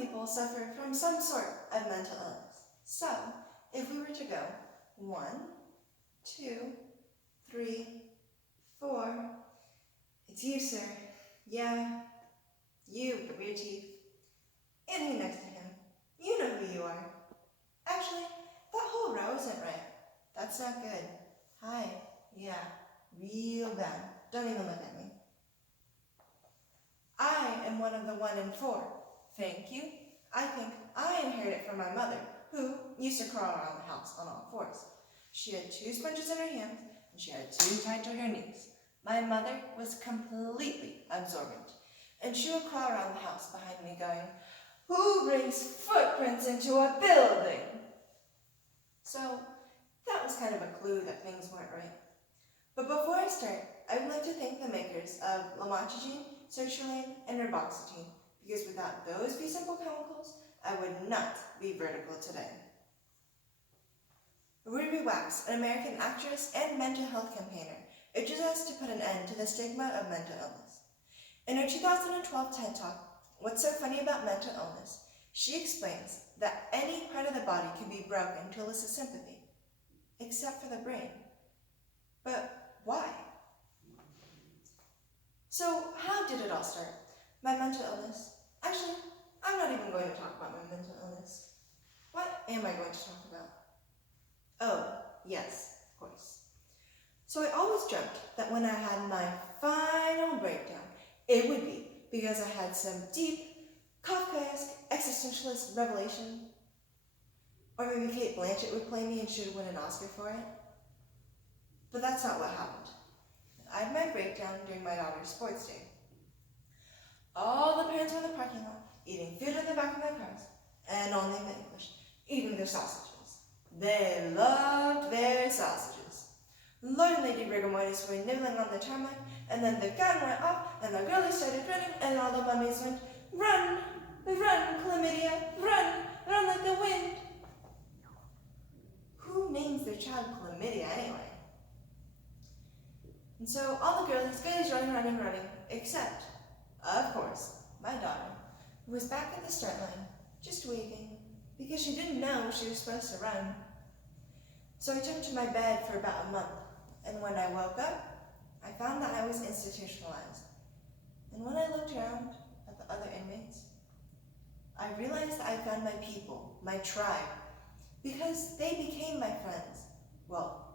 people suffer from some sort of mental illness. So, if we were to go 1, 2, 3, 4, it's you, sir. Yeah, you with the weird teeth. And he next to him. You know who you are. Actually, that whole row isn't right. That's not good. Hi. Yeah, real bad. Don't even look at me. I am one of the 1 in 4. Thank you. I think I inherited it from my mother, who used to crawl around the house on all 4s. She had 2 sponges in her hands, and she had 2 tied to her knees. My mother was completely absorbent, and she would crawl around the house behind me going, "Who brings footprints into a building?" So that was kind of a clue that things weren't right. But before I start, I would like to thank the makers of lamotrigine, sertraline, and reboxetine, because without those few simple chemicals, I would not be vertical today. Ruby Wax, an American actress and mental health campaigner, urges us to put an end to the stigma of mental illness. In her 2012 TED Talk, "What's So Funny About Mental Illness?" she explains that any part of the body can be broken to elicit sympathy, except for the brain. But why? So how did it all start? My mental illness? Actually, I'm not even going to talk about my mental illness. What am I going to talk about? Oh, yes, of course. So I always dreamt that when I had my final breakdown, it would be because I had some deep, Kafkaesque existentialist revelation. Or maybe Kate Blanchett would play me and she would win an Oscar for it. But that's not what happened. I had my breakdown during my daughter's sports day. All the parents were in the parking lot, eating food in the back of their cars, and only in English, eating their sausages. They loved their sausages. Lord and Lady Rigamortis were nibbling on the tarmac, and then the gun went off, and the girlies started running, and all the mummies went, "Run! Run, chlamydia! Run! Run like the wind!" Who names their child chlamydia anyway? And so all the girlies running, except, of course, my daughter, who was back at the start line, just waving, because she didn't know she was supposed to run. So I took to my bed for about a month, and when I woke up, I found that I was institutionalized. And when I looked around at the other inmates, I realized that I found my people, my tribe, because they became my friends. Well,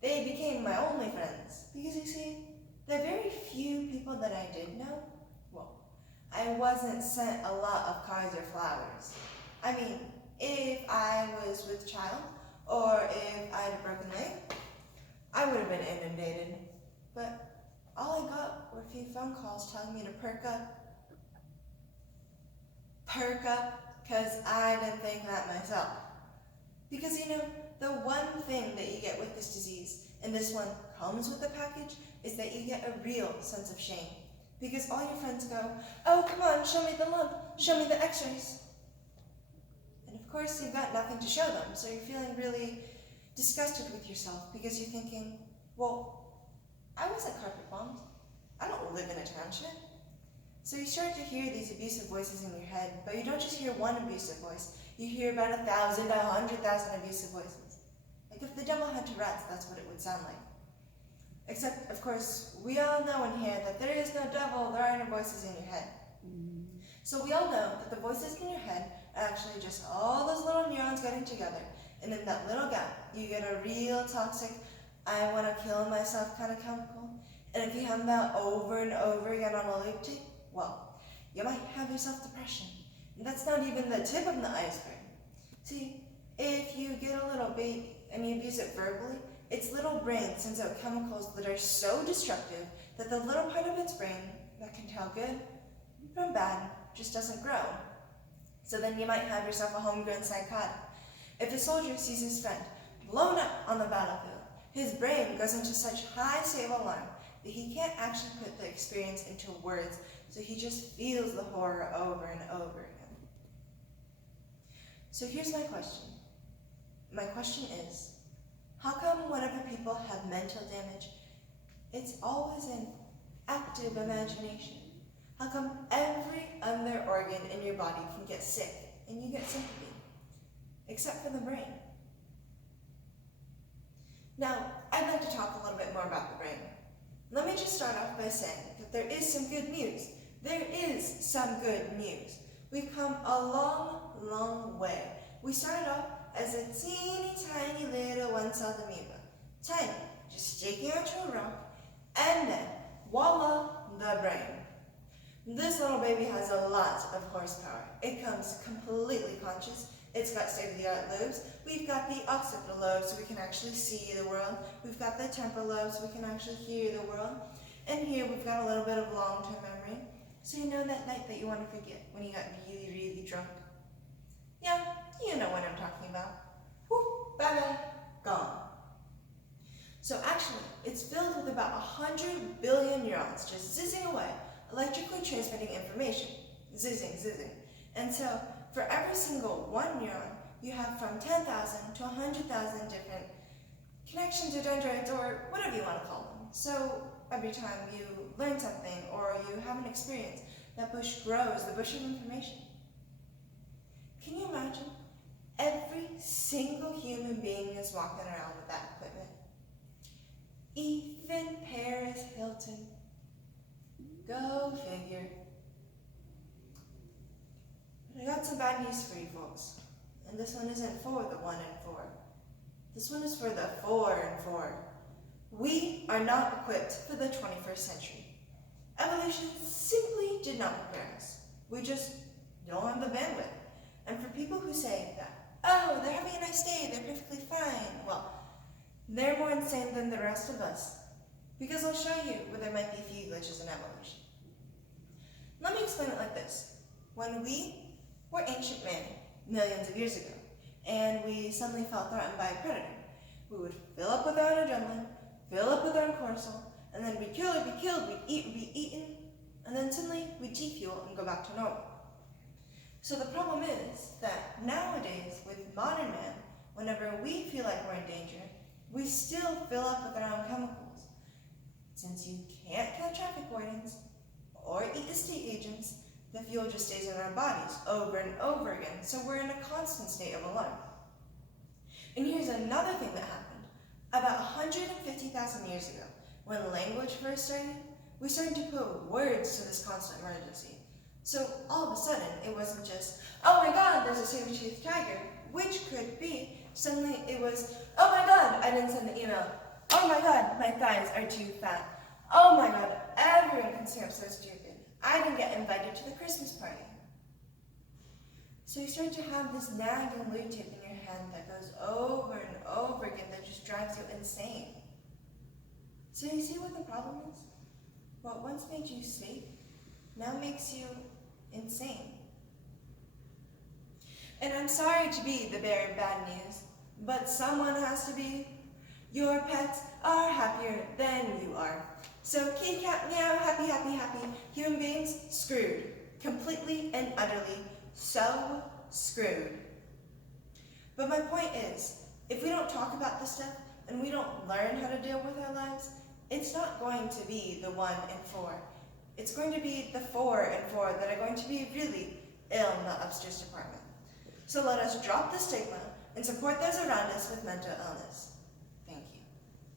they became my only friends, because you see, the very few people that I did know, well, I wasn't sent a lot of cards or flowers. I mean, if I was with child, or if I had a broken leg, I would have been inundated. But all I got were a few phone calls telling me to perk up. Perk up, because I didn't think that myself. Because the one thing that you get with this disease, and this one comes with the package, is that you get a real sense of shame. Because all your friends go, "Oh, come on, show me the lump, show me the x-rays." And of course, you've got nothing to show them, so you're feeling really disgusted with yourself because you're thinking, well, I wasn't carpet bombed. I don't live in a township. So you start to hear these abusive voices in your head, but you don't just hear one abusive voice. You hear about 1,000 to 100,000 abusive voices. Like if the devil had Tourette's, that's what it would sound like. Except, of course, we all know in here that there is no devil, there are no voices in your head. So we all know that the voices in your head are actually just all those little neurons getting together, and in that little gap, you get a real toxic, I want to kill myself kind of chemical. And if you have that over and over again on a loop tape, well, you might have yourself depression. And that's not even the tip of the iceberg. See, if you get a little baby and you abuse it verbally, its little brain sends out chemicals that are so destructive that the little part of its brain that can tell good from bad just doesn't grow. So then you might have yourself a homegrown psychotic. If a soldier sees his friend blown up on the battlefield, his brain goes into such high state of alarm that he can't actually put the experience into words, so he just feels the horror over and over again. So here's my question. My question is, how come whenever people have mental damage, it's always an active imagination? How come every other organ in your body can get sick and you get sympathy, except for the brain. Now, I'd like to talk a little bit more about the brain. Let me just start off by saying that there is some good news. There is some good news. We've come a long, long way. We started off as a teeny tiny little one-celled amoeba. Tiny, just sticking out to a rock, and then, voila, the brain. This little baby has a lot of horsepower. It comes completely conscious. It's got state-of-the-art lobes. We've got the occipital lobe so we can actually see the world. We've got the temporal lobe so we can actually hear the world. And here we've got a little bit of long-term memory. So you know that night that you want to forget when you got really, really drunk? Yeah, you know what I'm talking about. Whoop, bye-bye, gone. So actually, it's filled with about 100 billion neurons just zizzing away, electrically transmitting information. Zizzing, zizzing. And so, for every single one neuron, you have from 10,000 to 100,000 different connections or dendrites or whatever you want to call them. So, every time you learn something or you have an experience, that bush grows, the bush of information. Can you imagine? Every single human being is walking around with that equipment. Even Paris Hilton. Go figure. But I got some bad news for you folks. And this one isn't for the 1 and 4. This one is for the 4 and 4. We are not equipped for the 21st century. Evolution simply did not prepare us. We just don't have the bandwidth. And for people who say that, oh, they're having a nice day, they're perfectly fine, well, they're more insane than the rest of us. Because I'll show you where there might be a few glitches in evolution. Let me explain it like this. When we were ancient men, millions of years ago, and we suddenly felt threatened by a predator, we would fill up with our own adrenaline, fill up with our own cortisol, and then we'd kill, we'd be killed, we'd eat, we'd be eaten, and then suddenly we'd defuel and go back to normal. So the problem is that nowadays, with modern man, whenever we feel like we're in danger, we still fill up with our own chemicals. Since you can't kill traffic wardens or eat estate agents, the fuel just stays in our bodies over and over again, so we're in a constant state of alarm. And here's another thing that happened. About 150,000 years ago, when language first started, we started to put words to this constant emergency. So all of a sudden, it wasn't just, oh my god, there's a saber-toothed tiger, which could be. Suddenly it was, oh my god, I didn't send the email. Oh my god, my thighs are too fat. Oh my god, everyone can say I'm so stupid. I didn't get invited to the Christmas party. So you start to have this nagging blue tip in your hand that goes over and over again that just drives you insane. So you see what the problem is? What once made you safe now makes you insane. And I'm sorry to be the bearer of bad news, but someone has to be. Your pets are happier than you are. So kitty cat meow, happy, happy, happy. Human beings, screwed. Completely and utterly so screwed. But my point is, if we don't talk about this stuff and we don't learn how to deal with our lives, it's not going to be the 1 and 4. It's going to be the 4 and 4 that are going to be really ill in the upstairs department. So let us drop the stigma and support those around us with mental illness.